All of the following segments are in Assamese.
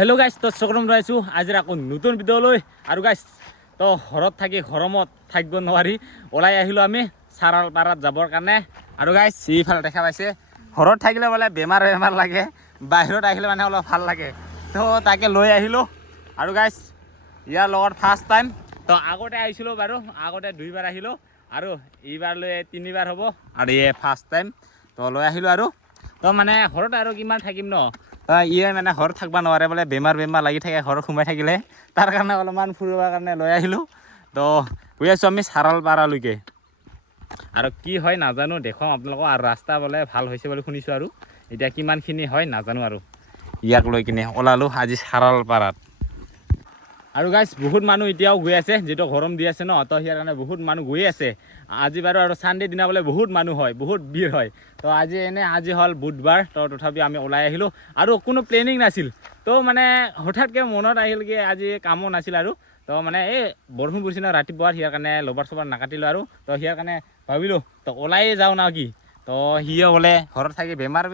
হেল্ল' গাইছ তো স্বাগতম জনাইছোঁ আজিৰ আকৌ নতুন ভিডিঅ'লৈ আৰু গাইছ তো ঘৰত থাকি গৰমত থাকিব নোৱাৰি ওলাই আহিলোঁ আমি চাৰালপাৰাত যাবৰ কাৰণে আৰু গাইছ এইফালে দেখা পাইছে ঘৰত থাকিলে বোলে বেমাৰ লাগে বাহিৰত আহিলে মানে অলপ ভাল লাগে তো তাকে লৈ আহিলোঁ আৰু গাইছ ইয়াৰ লগত ফাৰ্ষ্ট টাইম তো আগতে আহিছিলোঁ বাৰু আগতে দুইবাৰ আহিলোঁ আৰু এইবাৰ লৈ তিনিবাৰ হ'ব আৰু এই ফাৰ্ষ্ট টাইম তো লৈ আহিলোঁ আৰু তো মানে ঘৰত আৰু কিমান থাকিম ন ইয়ে মানে ঘৰত থাকিব নোৱাৰে বোলে বেমাৰ লাগি থাকে ঘৰত সোমাই থাকিলে তাৰ কাৰণে অলপমান ফুৰিবৰ কাৰণে লৈ আহিলোঁ তো গৈ আছোঁ আমি চাৰালপাৰালৈকে আৰু কি হয় নাজানো দেখুৱাম আপোনালোকক আৰু ৰাস্তা বোলে ভাল হৈছে বুলি শুনিছোঁ আৰু এতিয়া কিমানখিনি হয় নাজানো আৰু ইয়াক লৈ কিনে ওলালোঁ আজি চাৰালপাৰাত আৰু গাইছ বহুত মানুহ এতিয়াও গৈ আছে যিটো গৰম দি আছে ন তো ইয়াৰ কাৰণে বহুত মানুহ গৈ আছে আজি বাৰু আৰু চানডে দিনা বোলে বহুত মানুহ হয় বহুত ভিৰ হয় তো আজি হ'ল বুধবাৰ তো তথাপি আমি ওলাই আহিলোঁ আৰু কোনো প্লেনিং নাছিল তো মানে হঠাৎকৈ মনত আহিল কি আজি কামো নাছিল আৰু তো মানে এই বৰষুণ পৰিছিল ন ৰাতিপুৱা ইয়াৰ কাৰণে লবাৰ চবাৰ নাকাটিলোঁ আৰু তো ইয়াৰ কাৰণে ভাবিলোঁ তো ওলাই যাওঁ না কি তো সিও বোলে ঘৰত থাকি বেমাৰ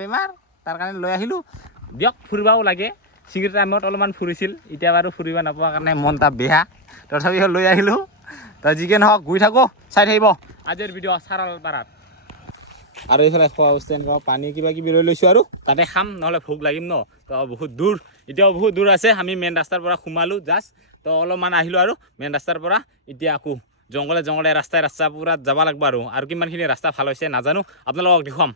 তাৰ কাৰণে লৈ আহিলোঁ দিয়ক ফুৰিবও লাগে চিঙিৰ টাইমত অলপমান ফুৰিছিল এতিয়া বাৰু ফুৰিব নাপোৱাৰ কাৰণে মন এটা বেয়া তথাপিও লৈ আহিলোঁ তো যিকে নহওক গৈ থাকোঁ চাই থাকিব আজিৰ ভিডিঅ' চাৰালপাৰাত আৰু এইফালে খোৱা বস্তু এনেকুৱা পানী কিবা কিবি লৈ লৈছোঁ আৰু তাতে খাম নহ'লে ভোক লাগিম ন তো বহুত দূৰ এতিয়াও বহুত দূৰ আছে আমি মেইন ৰাস্তাৰ পৰা সোমালোঁ জাষ্ট তো অলপমান আহিলোঁ আৰু মেইন ৰাস্তাৰ পৰা এতিয়া আকৌ জংঘলে ৰাস্তা পুৰা যাব লাগিব আৰু কিমানখিনি ৰাস্তা ভাল হৈছে নাজানো আপোনালোকক দেখুৱাম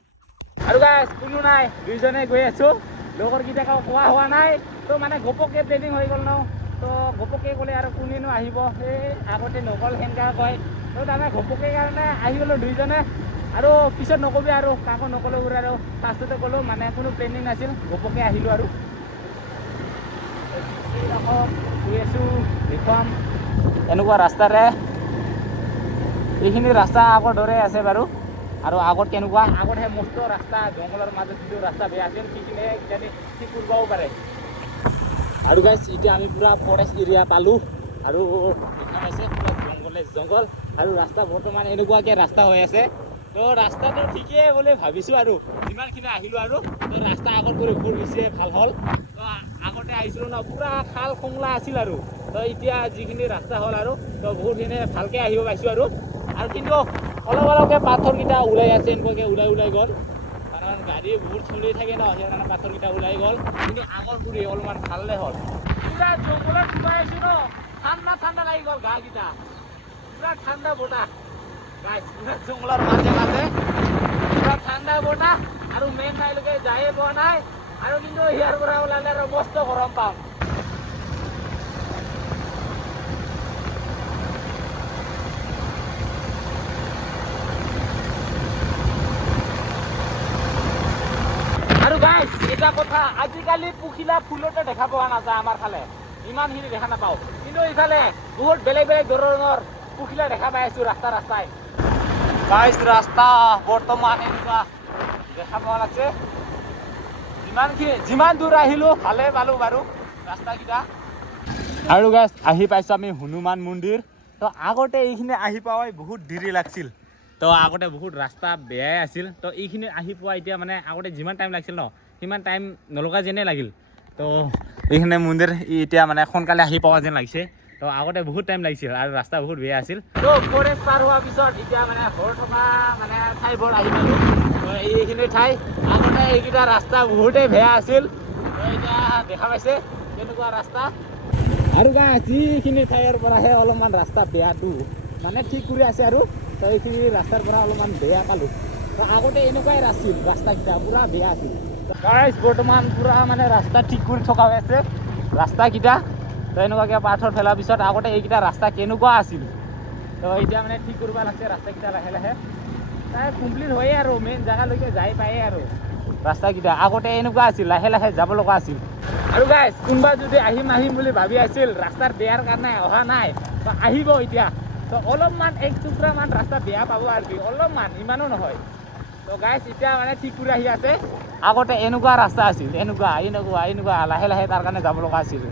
আৰু গাইছ কোনো নাই দুইজনে গৈ আছোঁ লগৰকেইটাক কোৱা হোৱা নাই তো মানে ঘপককৈ প্লেনিং হৈ গ'ল ন তো ঘপককৈ গ'লে আৰু কোনেনো আহিব সেই আগতে নগ'ল সেনেকৈ কয় তো তাৰমানে ঘপককৈ কাৰণে আহি গ'লোঁ দুইজনে আৰু পিছত নকবি আৰু কাকো নক'লোঁ আৰু ফাৰ্ষ্টতে গ'লোঁ মানে কোনো প্লেনিং নাছিল ঘপককৈ আহিলোঁ আৰু গৈ আছোঁ দেখুৱাম এনেকুৱা ৰাস্তাৰে এইখিনি ৰাস্তা আগৰ দৰে আছে বাৰু আৰু আগত কেনেকুৱা আগতহে মস্ত ৰাস্তা জংঘলৰ মাজত যিটো ৰাস্তা বেয়া আছিল সেইখিনি কিজানি ঠিক কৰিবও পাৰে আৰু গাইছ এতিয়া আমি পূৰা ফৰেষ্ট এৰিয়া পালোঁ আৰু দেখা পাইছে পূৰা জংঘল আৰু ৰাস্তা বৰ্তমান এনেকুৱাকৈ ৰাস্তা হৈ আছে তো ৰাস্তাটো ঠিকেই বুলি ভাবিছোঁ আৰু যিমানখিনি আহিলোঁ আৰু তো ৰাস্তা আগত কৰি বহুত বেছি ভাল হ'ল তো আগতে আহিছিলোঁ ন পূৰা খাল খোংলা আছিল আৰু তো এতিয়া যিখিনি ৰাস্তা হ'ল আৰু তো বহুতখিনি ভালকৈ আহিব পাইছোঁ আৰু কিন্তু অলপকৈ পাথৰকেইটা ওলাই আছে এনেকুৱাকৈ ওলাই গ'ল কাৰণ গাড়ী বহুত চলি থাকে ন সেইকাৰণে পাথৰকেইটা ওলাই গ'ল কিন্তু আগৰ পুৰি অলপমান ভালে হ'ল পূৰা জংঘলত সোমাই আছোঁ ন ঠাণ্ডা লাগি গ'ল গাকেইটা পূৰা ঠাণ্ডা বতাহ পূৰা জংঘলৰ মাজে পূৰা ঠাণ্ডা বতাহ আৰু মেইন ঠাইলৈকে যায়ে পোৱা নাই আৰু কিন্তু ইয়াৰ পৰা ওলালে আৰু মস্ত গৰম পাম আৰু গাইছ এটা কথা আজিকালি পখিলা ফুলতে দেখা পোৱা নাযায় আমাৰ ফালে ইমানখিনি দেখা নাপাওঁ কিন্তু এইফালে বহুত বেলেগ ধৰণৰ পখিলা দেখা পাই আছোঁ ৰাস্তাই গাইছ ৰাস্তা বৰ্তমান এনেকুৱা দেখা পোৱা নাছে যিমান দূৰ আহিলোঁ ভালে পালোঁ বাৰু ৰাস্তাকেইটা আৰু গাইছ আহি পাইছোঁ আমি হনুমান মন্দিৰ তো আগতে এইখিনি আহি পাই বহুত দেৰি লাগিছিল তো আগতে বহুত ৰাস্তা বেয়াই আছিল তো এইখিনি আহি পোৱা এতিয়া মানে আগতে যিমান টাইম লাগিছিল ন সিমান টাইম নলগা যেনে লাগিল তো এইখিনি মন্দিৰ এতিয়া মানে সোনকালে আহি পোৱা যেন লাগিছে তো আগতে বহুত টাইম লাগিছিল আৰু ৰাস্তা বহুত বেয়া আছিল তো ফৰেষ্ট পাৰ হোৱাৰ পিছত এতিয়া মানে ঘৰ থকা মানে ঠাইবোৰ আহি পালোঁ তো এইখিনি ঠাই আগতে এইকেইটা ৰাস্তা বহুতেই বেয়া আছিল তো এতিয়া দেখা পাইছে কেনেকুৱা ৰাস্তা আৰু গাইছ যিখিনি ঠাইৰ পৰাহে অলপমান ৰাস্তা বেয়াটো মানে ঠিক কৰি আছে আৰু তো এইখিনি ৰাস্তাৰ পৰা অলপমান বেয়া পালোঁ তো আগতে এনেকুৱাই আছিল ৰাস্তাকেইটা পূৰা বেয়া আছিল গাইছ বৰ্তমান পূৰা মানে ৰাস্তা ঠিক কৰি থকা হৈ আছে ৰাস্তাকেইটা তো এনেকুৱাকৈ পাথৰ ফেলাৰ পিছত আগতে এইকেইটা ৰাস্তা কেনেকুৱা আছিল তো এতিয়া মানে ঠিক কৰিব লাগছে ৰাস্তাকেইটা লাহে তাই কমপ্লিট হয়ে আৰু মেইন জেগালৈকে যাই পায়ে আৰু ৰাস্তাকেইটা আগতে এনেকুৱা আছিল লাহে যাব লগা আছিল আৰু গাইছ কোনোবা যদি আহিম বুলি ভাবি আছিল ৰাস্তাৰ বেয়াৰ কাৰণে অহা নাই তো আহিব এতিয়া তো অলপমান এক টুকুৰামান ৰাস্তা বেয়া পাব আৰু কি অলপমান ইমানো নহয় তো গাইছ এতিয়া মানে ঠিক কৰি আহি আছে আগতে এনেকুৱা ৰাস্তা আছিল এনেকুৱা লাহে তাৰ কাৰণে যাব লগা আছিল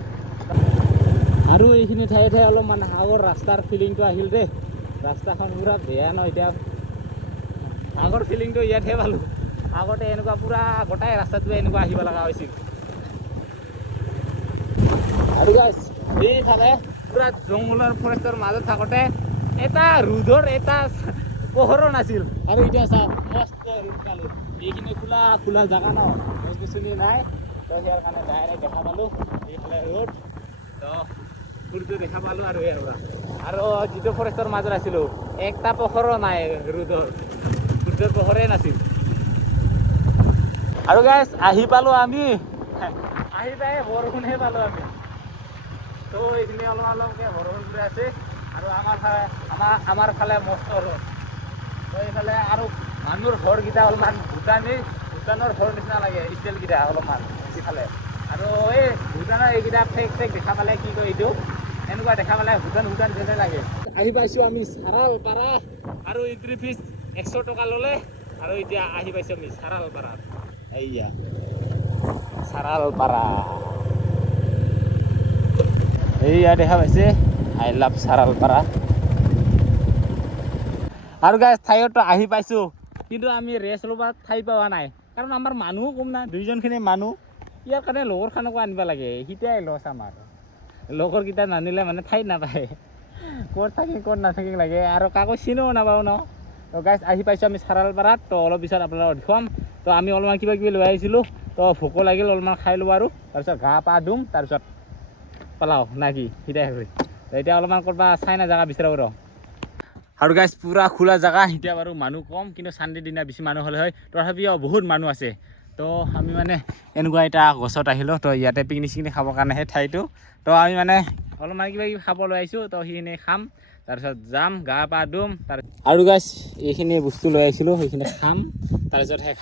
আৰু এইখিনি ঠাইতে অলপমান আগৰ ৰাস্তাৰ ফিলিংটো আহিল দেই ৰাস্তাখন পূৰা বেয়া ন এতিয়া আগৰ ফিলিংটো ইয়াতহে পালোঁ আগতে এনেকুৱা পূৰা গোটাই ৰাস্তাটোৱে এনেকুৱা আহিব লগা হৈছিল আৰু গাইছ এইফালে পুৰা জংঘলৰ ফৰেষ্টৰ মাজত থাকোঁতে এটা ৰ'দৰ এটা পোহৰো নাছিল আৰু এতিয়া চাওক মস্ত ৰ'দ পালোঁ এইখিনি খোলা খোলা জেগা ন গছ গছনি নাই তো ইয়াৰ কাৰণে ডাইৰেক্ট দেখা পালোঁ এইফালে ৰ'দ তো সূৰ্য দেখা পালোঁ আৰু ইয়াৰ পৰা আৰু যিটো ফৰেষ্টৰ মাজত আছিলোঁ একটা পোহৰো নাই ৰ'দৰ সূৰ্যৰ পোহৰে নাছিল আৰু গাইছ আহি পালোঁ আমি আহি পাই বৰষুণহে পালোঁ আমি তো এইখিনি অলপ অলপকৈ বৰষুণ পৰি আছে আৰু আমাৰ ফালে মস্ত ৰ'দ তো এইফালে আৰু মানুহৰ ঘৰকেইটা অলপমান ভূটানৰ ঘৰ নিচিনা লাগে ষ্টাইলকেইটা অলপমান সিফালে আৰু এই ভূটানৰ এইকেইটা ফেক দেখা পালে কি কয় এইটো এনেকুৱা দেখা পালে ভূটান যেনে লাগে আহি পাইছোঁ আমি চাৰালপাৰা আৰু ইন্ট্ৰি ফিজ 100 টকা ল'লে আৰু এতিয়া আহি পাইছোঁ আমি চাৰালপাৰাত এইয়া চাৰালপাৰা এইয়া দেখা পাইছে আই লাভ চাৰালপাৰা আৰু গাইছ ঠাইতো আহি পাইছোঁ কিন্তু আমি ৰেষ্ট ল'ব ঠাই পোৱা নাই কাৰণ আমাৰ মানুহো কম না দুইজনখিনি মানুহ ইয়াৰ কাৰণে লগৰখনকো আনিব লাগে সিটাই লছ আমাৰ লগৰকেইটা নানিলে মানে ঠাই নাপায় ক'ত থাকিম ক'ত নাথাকিম লাগে আৰু কাকো চিনিও নাপাওঁ ন তো গাইছ আহি পাইছোঁ আমি চাৰালপাৰাত তো অলপ পিছত আপোনালোকক দেখুৱাম তো আমি অলপমান কিবা কিবি লৈ আহিছিলোঁ তো ভোকো লাগিল অলপমান খাই ল'ব আৰু তাৰপিছত গা পা ধুম তাৰপিছত পলাও না কি সিটাই হয় তো এতিয়া অলপমান ক'ৰবাত চাইনা জেগা বিচাৰোঁ ৰ আৰু গাইছ পুৰা খোলা জেগা এতিয়া বাৰু মানুহ কম কিন্তু চানডে দিনা বেছি মানুহ হ'লে হয় তথাপিও বহুত মানুহ আছে তো আমি মানে এনেকুৱা এটা গছত আহিলোঁ তো ইয়াতে পিকনিক চিকনিক খাবৰ কাৰণে সেই ঠাইটো তো আমি মানে অলপমান কিবা কিবি খাব লৈ আহিছোঁ তো সেইখিনি খাম তাৰপিছত যাম গা পা ধুম আৰু গাইছ এইখিনি বস্তু লৈ আহিছিলোঁ সেইখিনি খাম তাৰপিছত সেই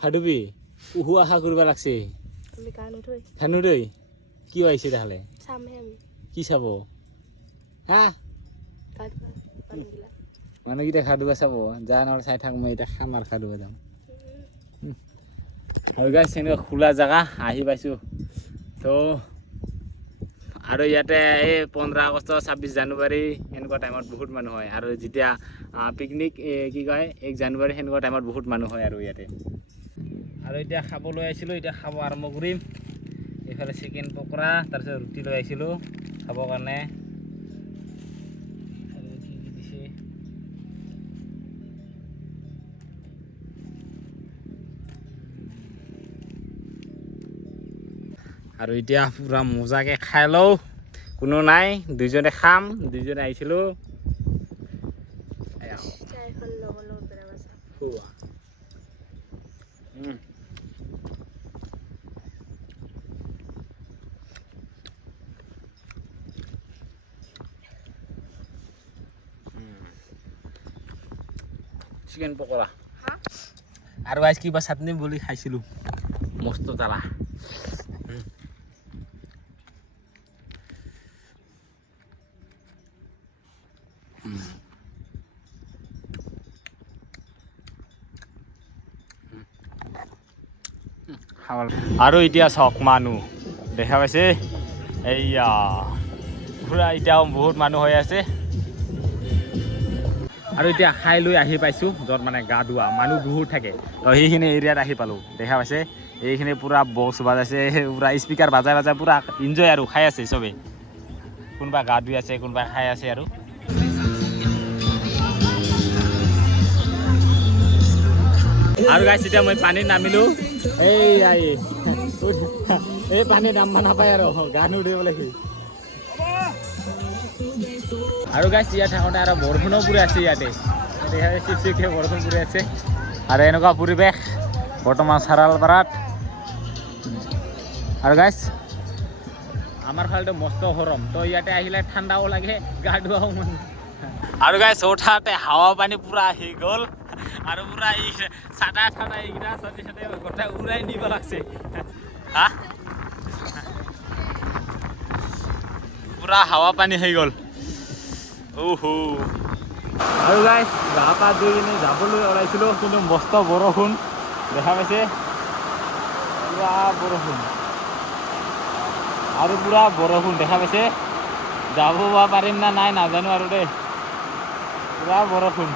খাদুবি উহু আশা কৰিব লাগছে খানো দেই কি আহিছে তাহলে কি চাব হা মানুহকেইটা খাদুবা চাব যা নহ'লে চাই থাক মই এতিয়া খাম আৰু খাদুবা যাম আৰু গাইছ এনেকুৱা খোলা জেগা আহি পাইছোঁ তো আৰু ইয়াতে এই 15 আগষ্ট 26 জানুৱাৰী এনেকুৱা টাইমত বহুত মানুহ হয় আৰু যেতিয়া পিকনিক কি কয় 1 জানুৱাৰী সেনেকুৱা টাইমত বহুত মানুহ হয় আৰু ইয়াতে আৰু এতিয়া খাবলৈ আহিছিলোঁ এতিয়া খাব আৰম্ভ কৰিম এইফালে চিকেন পকৰা তাৰপিছত ৰুটি লৈ আহিছিলোঁ খাবৰ কাৰণে আৰু এতিয়া পুৰা মজাকে খাই লওঁ কোনো নাই দুইজনে খাম দুইজনে আহিছিলোঁ চিকেন পকৰা আৰু আজ কিবা চাটনি বুলি খাইছিলোঁ মস্ত জ্বালা আৰু এতিয়া চাওক মানুহ দেখা পাইছে এইয়া পুৰা এতিয়াও বহুত মানুহ হৈ আছে আৰু এতিয়া খাই লৈ আহি পাইছোঁ য'ত মানে গা ধোৱা মানুহ বহুত থাকে তো সেইখিনি এৰিয়াত আহি পালোঁ দেখা পাইছে এইখিনি পুৰা বক্স বাজাইছে পুৰা স্পীকাৰ বাজাই পুৰা এনজয় আৰু খাই আছে চবেই কোনোবা গা ধুই আছে কোনোবা খাই আছে আৰু গাইছ এতিয়া মই পানীত নামিলোঁ এই পানী নামবা নাপায় আৰু গা নুধুব লাগে আৰু গাইছ ইয়াত থাকোঁতে আৰু বৰষুণো পৰি আছে ইয়াতে চিপচিপকৈ বৰষুণ পৰি আছে আৰু এনেকুৱা পৰিৱেশ বৰ্তমান চাৰালপাৰাত আৰু গাইছ আমাৰ ফালেতো মস্ত গৰম তো ইয়াতে আহিলে ঠাণ্ডাও লাগে গা ধোৱাও মন আৰু গাইছ উঠাতে হাৱা পানী পুৰা আহি গ'ল আৰু পুৰা এই চাদা এইকেইটা চটি গোটেই উৰাই নিব লাগছে হা পুৰা হাৱা পানী হৈ গ'ল আৰু গাইছ গা পা ধুই কিনে যাবলৈ ওলাইছিলোঁ কিন্তু মস্ত বৰষুণ দেখা পাইছে পুৰা বৰষুণ আৰু পুৰা বৰষুণ দেখা পাইছে যাব পাৰিম না নাই নাজানো আৰু দেই পুৰা বৰষুণ